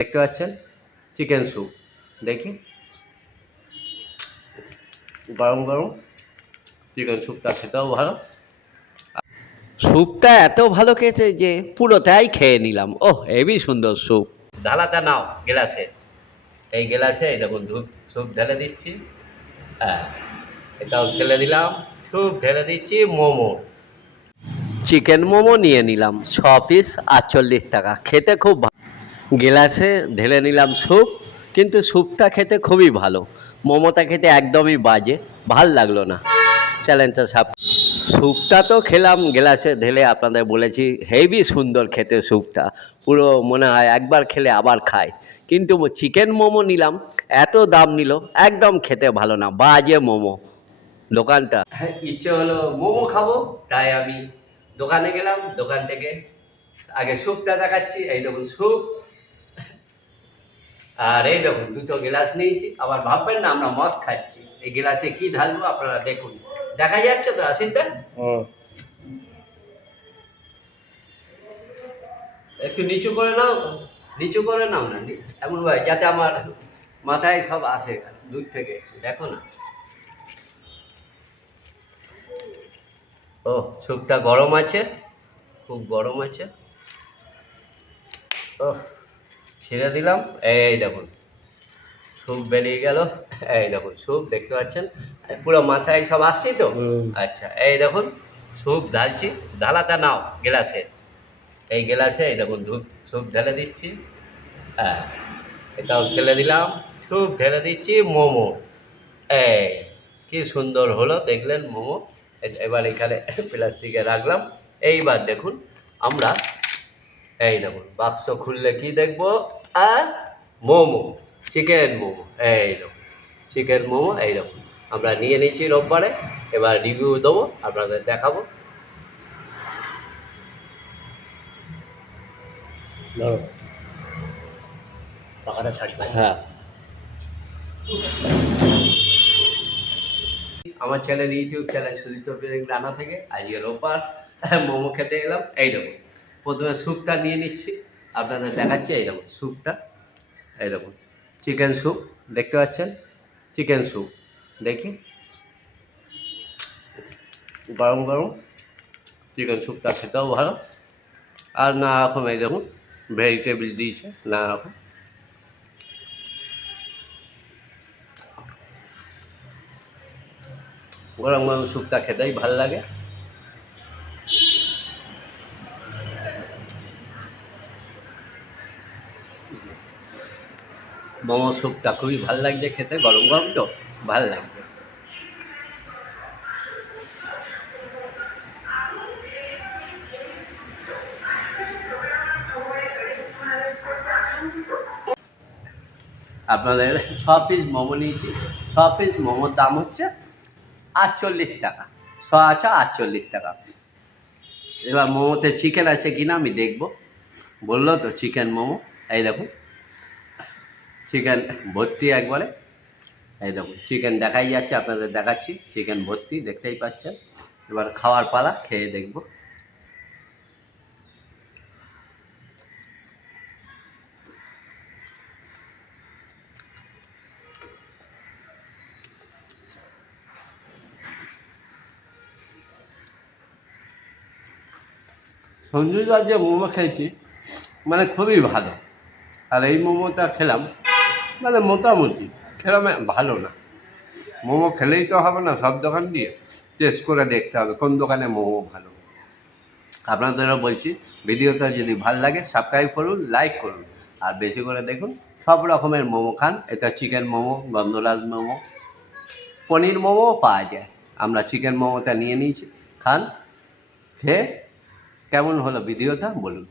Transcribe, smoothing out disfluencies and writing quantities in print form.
দেখতে পাচ্ছেন chicken soup. দেখি গরম গরম চিকেন স্যুপটা খেতেও ভালো। স্যুপটা এত ভালো খেতে যে পুরোটাই খেয়ে নিলাম। ওহ, হেবি সুন্দর স্যুপ। ঢালাটা নাও গ্লাসে, এই গ্লাসে এই দেখুন স্যুপ ঢেলে দিচ্ছি। হ্যাঁ, এটাও ঢেলে দিলাম। স্যুপ ঢেলে দিচ্ছি। মোমো, চিকেন মোমো নিয়ে নিলাম 6 পিস, 48 টাকা। খেতে খুব গ্লাসে ঢেলে নিলাম স্যুপ, কিন্তু স্যুপটা খেতে খুবই ভালো। মোমোটা খেতে একদমই বাজে, ভাল লাগলো না। চ্যালেঞ্জটা স্যুপটা তো খেলাম গ্লাসে ঢেলে, আপনাদের বলেছি হেভি সুন্দর খেতে স্যুপটা। পুরো মনে হয় একবার খেলে আবার খায়। কিন্তু চিকেন মোমো নিলাম, এত দাম নিল, একদম খেতে ভালো না, বাজে মোমো। দোকানটা ইচ্ছে হলো মোমো খাবো, তাই আমি দোকানে গেলাম। দোকান থেকে আগে স্যুপটা দেখাচ্ছি। এই দেখুন স্যুপ, আর এই দেখুন দুটো গ্লাস নিয়েছি। আবার ভাববেন না আমরা মদ খাচ্ছি। এই গ্লাসে কি ঢালবো আপনারা দেখুন। দেখা যাচ্ছে তো আসিনটা? একটু নিচু করে নাও, নিচু করে নাও না এমন ভাই, যাতে আমার মাথায় সব আসে দূর থেকে। দেখো না, ও স্যুপটা গরম আছে, খুব গরম আছে। ও ছেড়ে দিলাম, এই দেখুন স্যুপ বেরিয়ে গেল। এই দেখুন স্যুপ দেখতে পাচ্ছেন, পুরো মাথায় সব আসছে তো। আচ্ছা, এই দেখুন স্যুপ ঢালছি। ঢালাটা নাও গ্লাসে, এই গ্লাসে এই দেখুন স্যুপ ঢেলে দিচ্ছি। হ্যাঁ, এটাও ঢেলে দিলাম। স্যুপ ঢেলে দিচ্ছি। মোমো, এই কি সুন্দর হলো দেখলেন মোমো। এবার এখানে প্লাস্টিকে রাখলাম। এইবার দেখুন আমরা, এই দেখুন বাক্স খুললে কি দেখবো? মোমো, চিকেন মোমো। এই দেখুন চিকেন মোমো, এই দেখুন আমরা নিয়ে নিয়েছি রোববারে। এবার রিভিউ দেবো, আপনাদের দেখাবো। পাখাটা ছাড়ি। হ্যাঁ, আমার channel, YouTube channel Sudipta Rana থেকে আজকে রোববার মোমো খেতে এলাম। এই দেখুন প্রথমে স্যুপটা নিয়ে নিচ্ছি, আপনাদের দেখাচ্ছি। এই দেখুন স্যুপটা, এই দেখুন চিকেন স্যুপ দেখতে পাচ্ছেন, চিকেন স্যুপ। দেখি গরম গরম চিকেন স্যুপটা খেতেও ভালো। আর নানা রকম এই দেখুন ভেজিটেবল দিয়েছে নানা রকম। গরম গরম স্যুপটা খেতেই ভালো লাগে। মোমো স্যুপটা খুবই ভাল লাগছে খেতে, গরম গরম তো ভাল লাগবে। আপনাদের 6 পিস মোমো নিয়েছি। 6 পিস মোমোর দাম হচ্ছে 48 টাকা। আছে 48 টাকা। এবার মোমোতে চিকেন আছে কিনা আমি দেখব। বললো তো চিকেন মোমো, এই দেখুন চিকেন ভর্তি একবারে। এই দেখুন চিকেন দেখাই যাচ্ছে, আপনাদের দেখাচ্ছি চিকেন ভর্তি, দেখতেই পাচ্ছেন। এবার খাওয়ার পালা, খেয়ে দেখব। সঞ্জুদার যে মোমো খেয়েছি মানে খুবই ভালো। আর এই মোমোটা খেলাম মানে মোটামুটি, খেলাম ভালো না। মোমো খেলেই তো হবে না, সব দোকান দিয়ে টেস্ট করে দেখতে হবে কোন দোকানে মোমো ভালো। আপনাদেরও বলছি, ভিডিওটা যদি ভালো লাগে সাবস্ক্রাইব করুন, লাইক করুন, আর বেশি করে দেখুন। সব রকমের মোমো খান। এটা চিকেন মোমো, গন্ধরাজ মোমো, পনির মোমোও পাওয়া যায়। আমরা চিকেন মোমোটা নিয়ে নিয়েছি, খান। খেয়ে কেমন হলো ভিডিওটা বলুন।